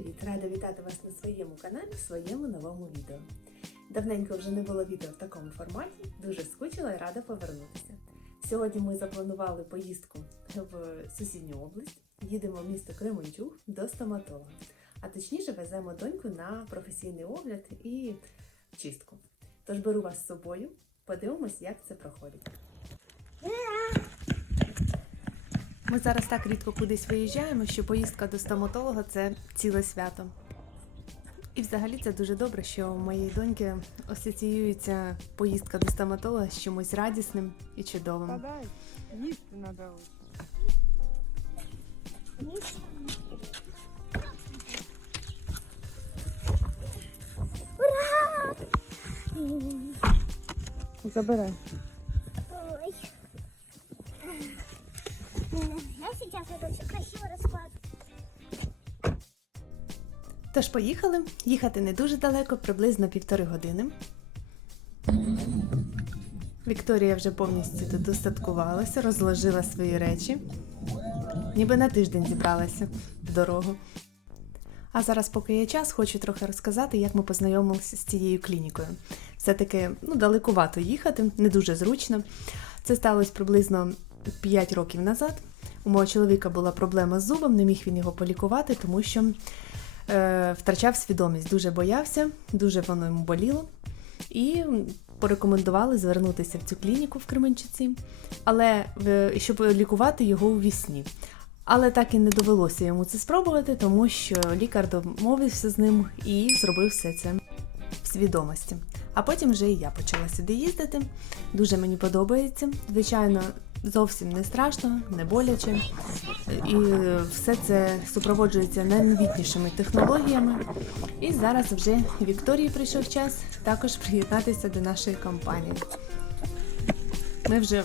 привіт! Рада вітати вас на своєму каналі, в своєму новому відео. Давненько вже не було відео в такому форматі, дуже скучила і рада повернутися. Сьогодні ми запланували поїздку в сусідню область. Їдемо в місто Кременчуг до стоматолога. А точніше веземо доньку на професійний огляд і чистку. Тож беру вас з собою, подивимось, як це проходить. Ми зараз так рідко кудись виїжджаємо, що поїздка до стоматолога це ціле свято. І взагалі це дуже добре, що у моєї доньки асоціюється поїздка до стоматолога з чимось радісним і чудовим. Подай, їсти треба ось. Забирай. Сейчас это красиво раскладываю. Тож поїхали. Їхати не дуже далеко, приблизно півтори години. Вікторія вже повністю тут устаткувалася, розложила свої речі. Ніби на тиждень зібралася в дорогу. А зараз, поки є час, хочу трохи розказати, як ми познайомилися з цією клінікою. Все-таки ну, далекувато їхати, не дуже зручно. Це сталося приблизно 5 років назад. У мого чоловіка була проблема з зубом, не міг він його полікувати, тому що е, втрачав свідомість, дуже боявся, дуже воно йому боліло. І порекомендували звернутися в цю клініку в Кременчуці, але щоб лікувати його у вісні. Але так і не довелося йому це спробувати, тому що лікар домовився з ним і зробив все це в свідомості. А потім вже і я почала сюди їздити. Дуже мені подобається. Звичайно, зовсім не страшно, не боляче. І все це супроводжується найновітнішими технологіями. І зараз вже Вікторії прийшов час також приєднатися до нашої компанії. Ми вже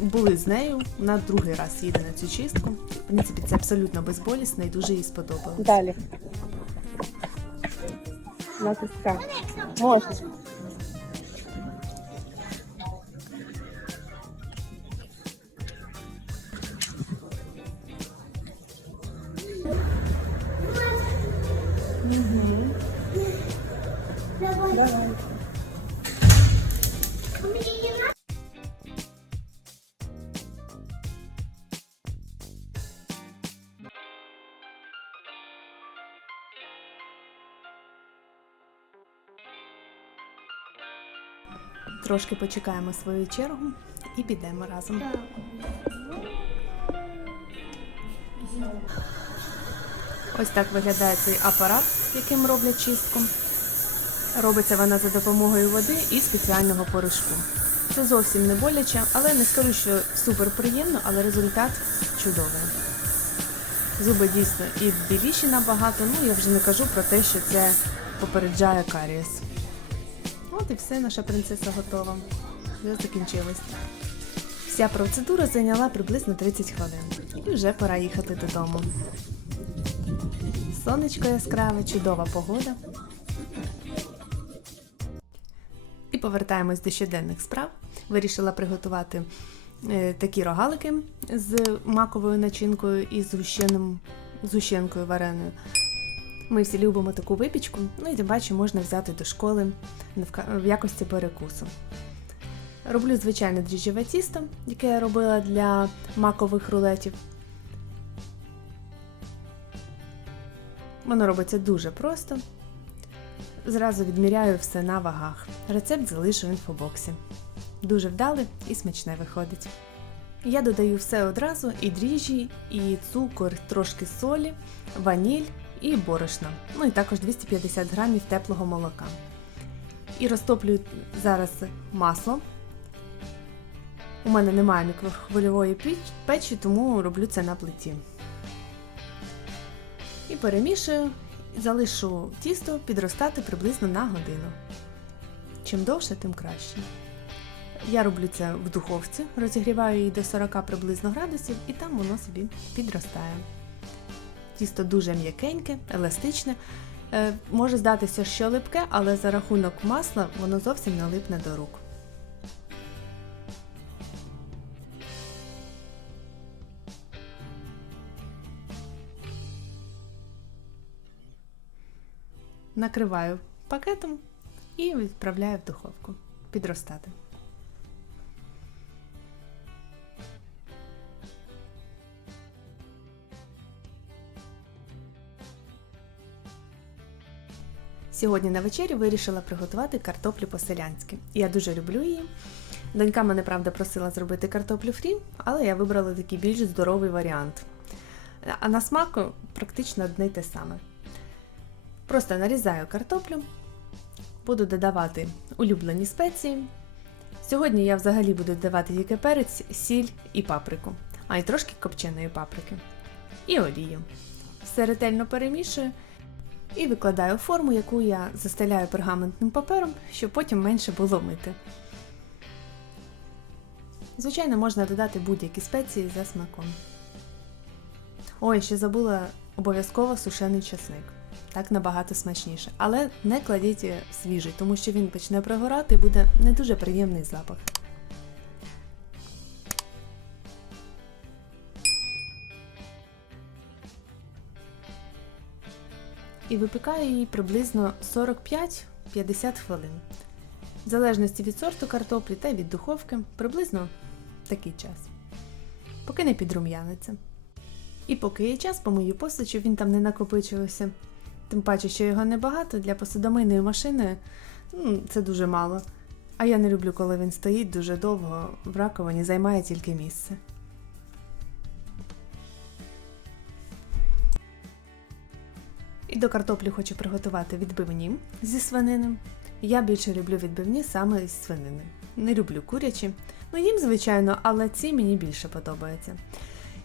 були з нею, вона другий раз їде на цю чистку. В принципі, це абсолютно безболісно і дуже їй сподобалось. Далі. Можна. Трошки почекаємо свою чергу і підемо разом. Ось так виглядає цей апарат, яким роблять чистку. Робиться вона за допомогою води і спеціального порошку. Це зовсім не боляче, але не скажу, що супер приємно, але результат чудовий. Зуби дійсно і біліші набагато, ну я вже не кажу про те, що це попереджає карієс. От і все, наша принцеса готова. Вже закінчилось. Вся процедура зайняла приблизно 30 хвилин. І вже пора їхати додому. Сонечко яскраве, чудова погода. І повертаємось до щоденних справ. Вирішила приготувати е, такі рогалики з маковою начинкою і з гущенкою вареною. Ми всі любимо таку випічку, ну і тим паче можна взяти до школи в якості перекусу. Роблю звичайне дріжджеве тісто, яке я робила для макових рулетів. Воно робиться дуже просто. Зразу відміряю все на вагах. Рецепт залишу в інфобоксі. Дуже вдале і смачне виходить. Я додаю все одразу: і дріжджі, і цукор, трошки солі, ваніль і борошно. Ну і також 250 грамів теплого молока. І розтоплюю зараз масло. У мене немає мікрохвильової печі, тому роблю це на плиті. І перемішую, залишу тісто підростати приблизно на годину. Чим довше, тим краще. Я роблю це в духовці, розігріваю її до 40 приблизно градусів, і там воно собі підростає. Тісто дуже м'якеньке, еластичне. Е, може здатися, що липке, але за рахунок масла воно зовсім не липне до рук. накриваю пакетом і відправляю в духовку підростати. Сьогодні на вечерю вирішила приготувати картоплю по-селянськи. Я дуже люблю її. Донька мене, правда, просила зробити картоплю фрі, але я вибрала такий більш здоровий варіант. А на смак практично одне й те саме. Просто нарізаю картоплю, буду додавати улюблені спеції. Сьогодні я взагалі буду додавати тільки перець, сіль і паприку, а й трошки копченої паприки. І олію. Все ретельно перемішую і викладаю форму, яку я застеляю пергаментним папером, щоб потім менше було мити. Звичайно, можна додати будь-які спеції за смаком. Ой, ще забула обов'язково сушений чесник. Так набагато смачніше. Але не кладіть свіжий, тому що він почне пригорати і буде не дуже приємний запах. І випікаю її приблизно 45-50 хвилин. В залежності від сорту картоплі та від духовки приблизно такий час. Поки не підрум'яниться. І поки є час, помию посуд, щоб він там не накопичувався. Тим паче, що його небагато для посудомийної машини ну, це дуже мало. А я не люблю, коли він стоїть дуже довго в раковині, займає тільки місце. І до картоплі хочу приготувати відбивні зі свинини. Я більше люблю відбивні саме із свинини. Не люблю курячі. Ну їм, звичайно, але ці мені більше подобаються.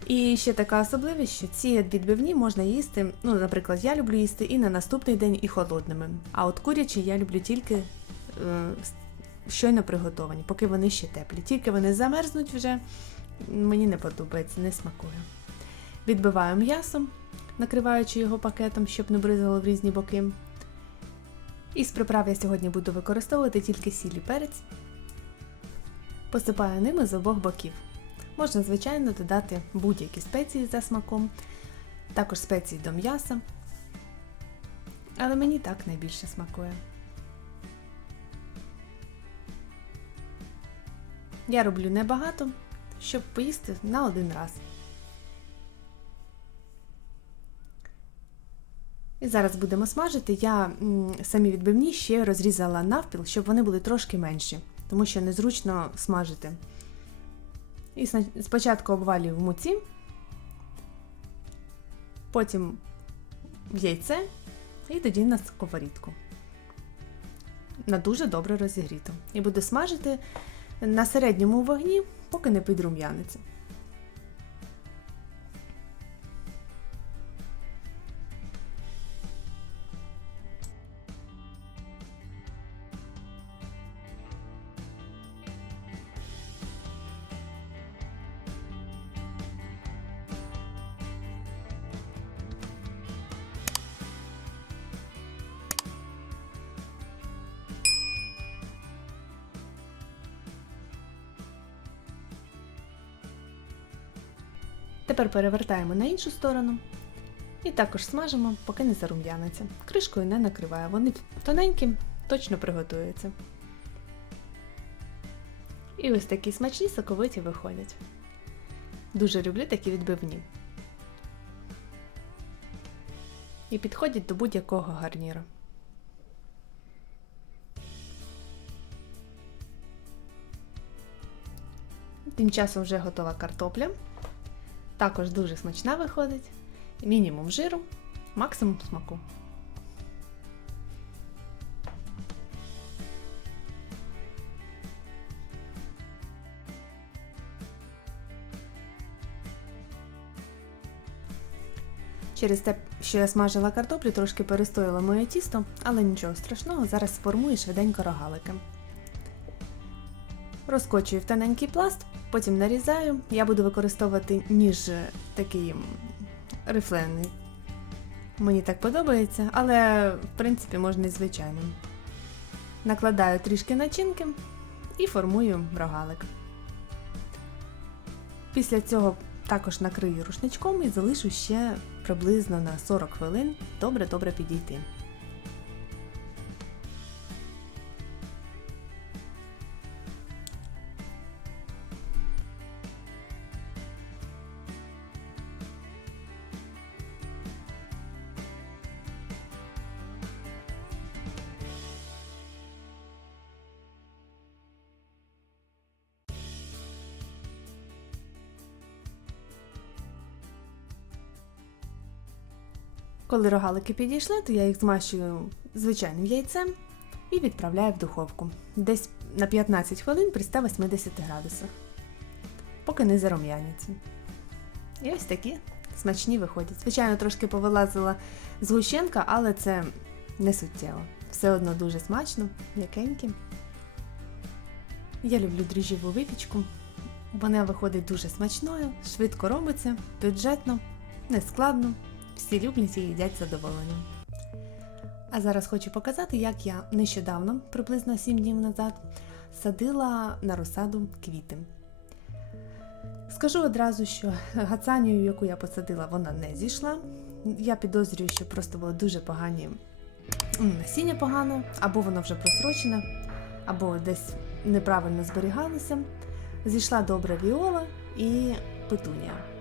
І ще така особливість, що ці відбивні можна їсти. Ну, наприклад, я люблю їсти і на наступний день, і холодними. А от курячі я люблю тільки е, щойно приготовані, поки вони ще теплі. Тільки вони замерзнуть вже, мені не подобається, не смакує. Відбиваю м'ясо, накриваючи його пакетом, щоб не бризало в різні боки. Із приправ я сьогодні буду використовувати тільки сіль і перець. Посипаю ними з обох боків. Можна, звичайно, додати будь-які спеції за смаком, також спеції до м'яса. Але мені так найбільше смакує. Я роблю небагато, щоб поїсти на один раз. І зараз будемо смажити. Я самі відбивні ще розрізала навпіл, щоб вони були трошки менші, тому що незручно смажити. І спочатку обвалюю в муці, потім в яйце і тоді на сковорідку. На дуже добре розігріто. І буду смажити на середньому вогні, поки не підрум'яниться. Тепер перевертаємо на іншу сторону і також смажимо, поки не зарум'яниться. Кришкою не накриваю, вони тоненькі, точно приготуються. І ось такі смачні соковиті виходять. Дуже люблю такі відбивні. І підходять до будь-якого гарніру. Тим часом вже готова картопля. Також дуже смачна виходить. Мінімум жиру, максимум смаку. Через те, що я смажила картоплю, трошки перестоїло моє тісто, але нічого страшного, зараз сформую швиденько рогалики. Розкочую в тоненький пласт, потім нарізаю. Я буду використовувати ніж е, такий рифлений. Мені так подобається, але в принципі можна і звичайним. Накладаю трішки начинки і формую рогалик. Після цього також накрию рушничком і залишу ще приблизно на 40 хвилин добре-добре підійти. Коли рогалики підійшли, то я їх змащую звичайним яйцем і відправляю в духовку. Десь на 15 хвилин при 180 градусах, поки не зарум'яняться. І ось такі смачні виходять. Звичайно, трошки повилазила згущенка, але це не суттєво. Все одно дуже смачно, м'якенькі. Я люблю дріжджову випічку. Вона виходить дуже смачною, швидко робиться, бюджетно, нескладно. Всі люблять і їдять з задоволенням. А зараз хочу показати, як я нещодавно, приблизно 7 днів назад, садила на розсаду квіти. Скажу одразу, що гацанію, яку я посадила, вона не зійшла. Я підозрюю, що просто було дуже погані насіння погано, або воно вже просрочене, або десь неправильно зберігалося. Зійшла добра віола і петунія.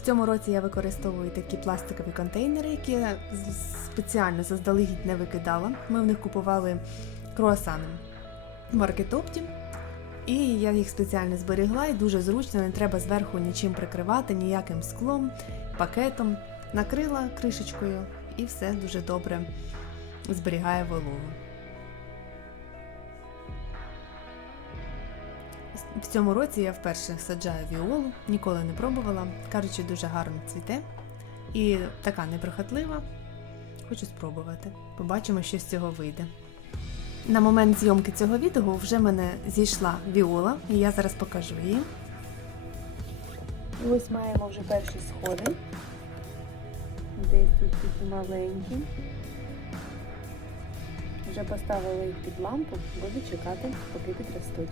В цьому році я використовую такі пластикові контейнери, які я спеціально заздалегідь не викидала. Ми в них купували круасани в маркетопті. І я їх спеціально зберігла і дуже зручно, не треба зверху нічим прикривати, ніяким склом, пакетом. Накрила кришечкою і все дуже добре зберігає вологу. В цьому році я вперше саджаю віолу, ніколи не пробувала. Кажуть, що дуже гарно цвіте і така неприхотлива. Хочу спробувати. Побачимо, що з цього вийде. На момент зйомки цього відео вже мене зійшла віола, і я зараз покажу її. Ось маємо вже перші сходи. Десь тут такі маленькі. Вже поставила їх під лампу, буду чекати, поки підростуть.